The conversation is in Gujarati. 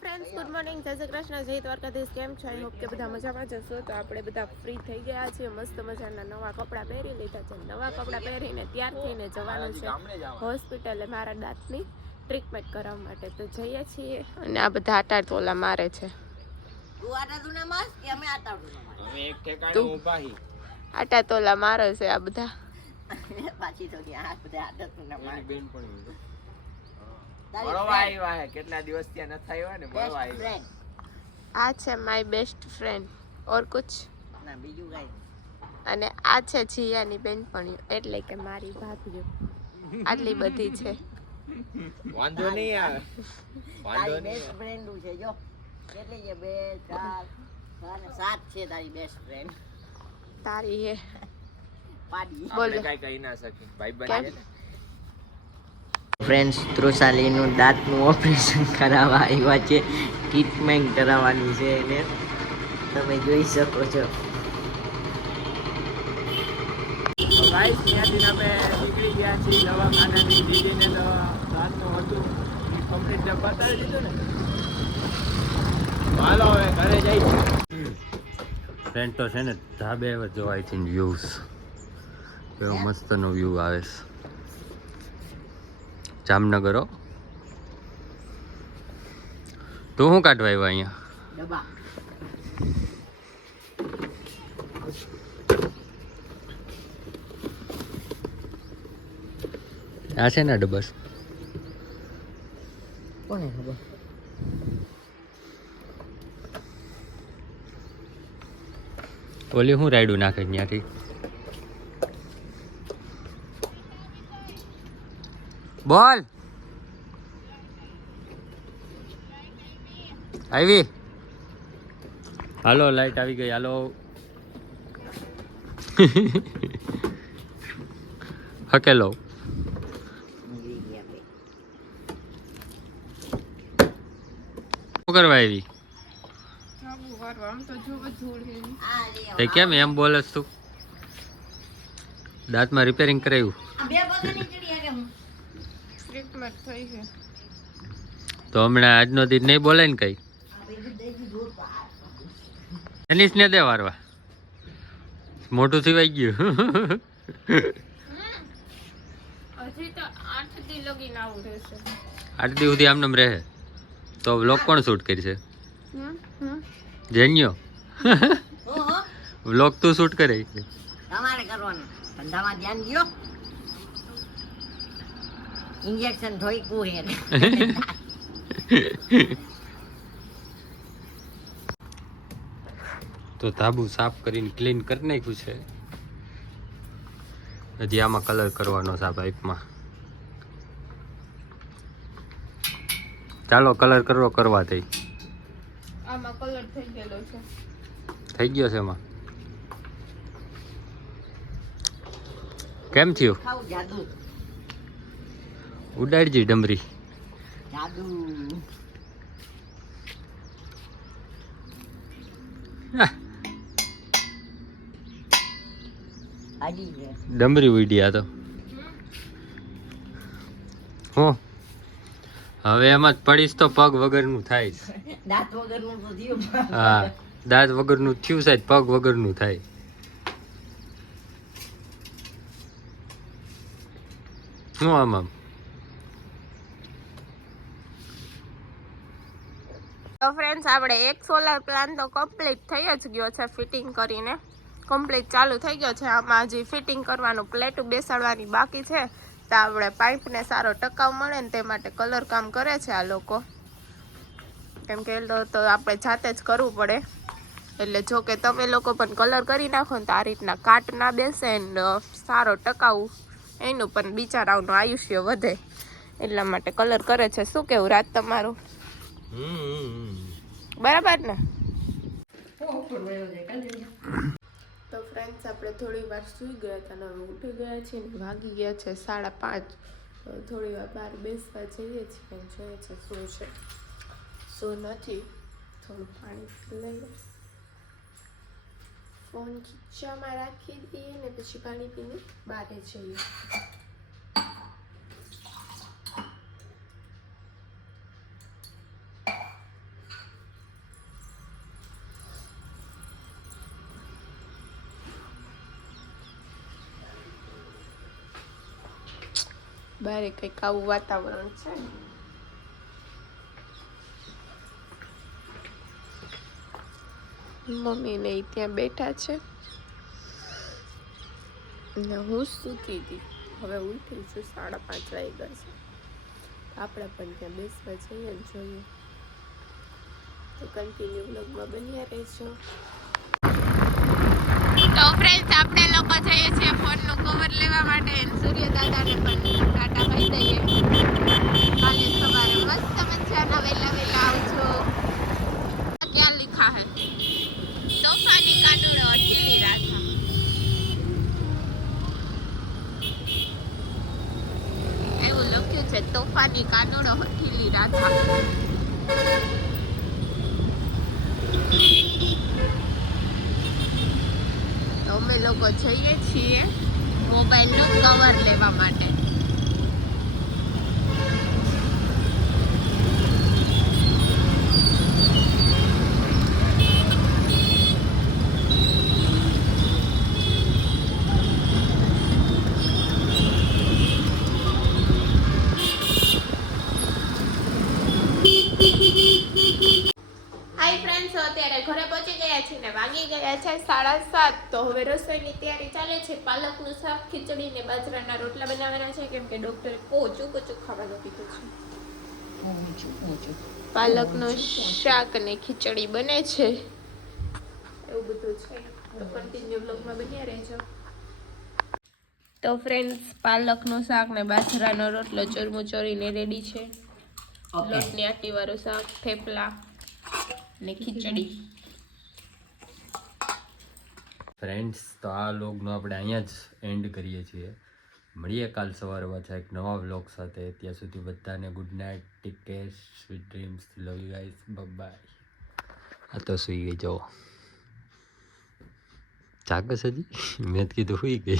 ફ્રેન્ડ્સ, ગુડ મોર્નિંગ, જય શ્રી કૃષ્ણ, જય દ્વારકાધીશ. કેમ છો? આઈ હોપ કે બધા મજામાં જશો. તો આપણે બધા ફ્રી થઈ ગયા છીએ, મસ્ત મજાના નવા કપડાં પહેરી લીધા છે. નવા કપડાં પહેરીને તૈયાર થઈને જવાનું છે હોસ્પિટલે મારા દાંતની ટ્રીટમેન્ટ કરવા માટે. તો જઈએ છીએ અને આ બધા આટાર તોલા મારે છે. આટા તોલા મારે છે આ બધા. કેટલા દિવસ ત્યાં ન થયો ને મળવા આવ્યા. આ છે માય બેસ્ટ ફ્રેન્ડ. ઓર કુછ ના, બીજું કઈ. અને આ છે જીયાની બેનપણીઓ, એટલે કે મારી ભાભીઓ. આટલી બધી છે. વાંધો નહીં આવે. વાંધો નહીં. બેસ્ટ ફ્રેન્ડ છે જો. કેટલી છે? 2 4 7 છે તારી બેસ્ટ ફ્રેન્ડ. તારી હે પાડી. બોલો કઈ કહી ના શકે. ભાઈ બન છે. ફ્રેન્ડ્સ, ત્રુષાલીનું દાંતનું ઓપરેશન કરાવવા આવ્યા છે. ટ્રીટમેન્ટ કરાવવાની છે એને, તમે જોઈ શકો છો. ગાઈસ, ત્યાંથી અમે નીકળી ગયા છીએ દવાખાનાની. દીદીને તો દાંતનું હતું એ કમ્પ્લીટ બતાવી દીધું ને. હાલો હવે ઘરે જઈશું. ફ્રેન્ડ તો છે ને ધાબે જોવાય છે વ્યૂઝ. એવો મસ્તનો વ્યૂ આવે છે જામનગર. હો, તું શું કાઢવા આવ્યા અહીંયા? ડબ્બા. આ છે ને ડબસ. કોને ખબર? ઓલી શું રાયડું નાખે ત્યાંથી? બોલ. આવી. હાલો, લાઈટ આવી ગઈ. હાલો. હકેલો. શું કરવા આવી? તે કેમ એમ બોલસ તું? દાંતમાં રિપેરિંગ કરાવ્યું? તો હમણાં આજનો દી નહીં બોલે ને કઈ. એનીસ ને દે વારવા. મોટું સિવાય ગયું. હજી તો 8 દી લગીને આવું રહેશે. 8 દી સુધી આમનામ રહે તો વ્લોગ કોણ શૂટ કરશે? જેન્યો વ્લોગ તું શૂટ કરે. તમારે કરવાનું. ધંધામાં ધ્યાન દો. ઇન્જેક્શન ધોઈકું હે. તો ધાબુ સાફ કરીને ક્લીન કરી નાખ્યું છે. હજી આમાં કલર કરવાનો છે આ પાઇપમાં. ચાલો કલર કરવા થઈ. આમાં કલર થઈ ગયેલો છે. થઈ ગયો છે એમાં. કેમ થયું? ખાવ જાદુ. ઉડાડજી ડમરી. જાદુ. આજી છે. ડમરી ઉડી. આ તો હું હવે એમાં જ પડીશ તો પગ વગરનું થાય. દાંત વગરનું તો થયું. હા, દાંત વગરનું થયું સાહેબ, પગ વગરનું થાય. શું આમ? તો ફ્રેન્ડ્સ, આપણે એક સોલાર પ્લાન તો કમ્પ્લીટ થઈ જ ગયો છે. ફિટિંગ કરીને કમ્પ્લીટ ચાલુ થઈ ગયો છે. આમાં હજી ફિટિંગ કરવાનું, પ્લેટું બેસાડવાની બાકી છે. તો આપણે પાઇપને સારો ટકાવ મળે ને તે માટે કલર કામ કરે છે આ લોકો. કેમ કે તો આપણે જાતે જ કરવું પડે. એટલે જો કે તમે લોકો પણ કલર કરી નાખો ને તો આ રીતના કાટ ના બેસે ને સારો ટકાઉ એનું પણ બિચારાઓનું આયુષ્ય વધે. એટલા માટે કલર કરે છે. શું કેવું રાત તમારું? બરાબર ને? તો ફ્રેન્ડ્સ, આપણે થોડી વાર સૂઈ ગયા હતા અને હવે ઉઠી ગયા છીએ ને વાગી ગયા છે 5:30. તો થોડી વાર બહાર બેસવા જઈએ છીએ પણ જોઈએ છે શું છે શું નથી. થોડું પાણી લઈએ, ફોન ખીચામાં રાખી દઈએ ને પછી પાણી પીને બહાર જઈએ. બારે કંઈક આવું વાતાવરણ છે. મમ્મી ને ઈ ત્યાં બેઠા છે ને હું સૂતી હતી. હવે ઉઠી છું, 5:30 વાગ્યા છે. આપણે પણ ત્યાં બેસવા જઈએ ને જોઈએ. તો કન્ટિન્યુ વ્લોગમાં બન્યા રહેજો. તો ફ્રેન્ડ્સ, આપણે લોકો જઈએ છીએ ફોનનું કવર લેવા માટે. સૂર્ય દાદાને પણ ટાટા કહી દઈએ. કાલે સવારે મસ્ત મજાના વહેલા વહેલા આવજો. ક્યાં લીખા હે? તોફાની કાનુડો અઠીલી રાધા. એવું લખ્યું છે, તોફાની કાનુડો અઠીલી રાધા. અમે લોકો જઈએ છીએ મોબાઈલનું કવર લેવા માટે. હાય ફ્રેન્ડ્સ, અત્યારે ઘરે પહોંચી ગયા છીએ ને વાગી ગયા છે 7:30. તો હવે રસોઈની તૈયારી ચાલે છે. પાલકનું શાક, ખીચડી ને બાજરાના રોટલા બનાવવાના છે, કેમ કે ડોક્ટરે ઓછું ખાવાનું કીધું છે. પાલકનું શાક અને ખીચડી બને છે, એવું બધું છે. તો કન્ટિન્યુ બ્લોગમાં બન્યા રહેજો. તો ફ્રેન્ડ્સ, પાલકનું શાક ને બાજરાનો રોટલો ચોરીને રેડી છે. લોટની આટીવાળું શાક, થેપલા ને ખીચડી. ફ્રેન્ડ્સ, તો આ વ્લોગનો આપણે અહીંયા જ એન્ડ કરીએ છીએ. મળીએ કાલ સવારે પાછા એક નવા વ્લોગ સાથે. ત્યાં સુધી બધાને good night, take care, sweet dreams, love you guys, bye. આ તો સુઈ ગઈ, જો જાગસ હજી. મેં કીધું સુઈ ગઈ.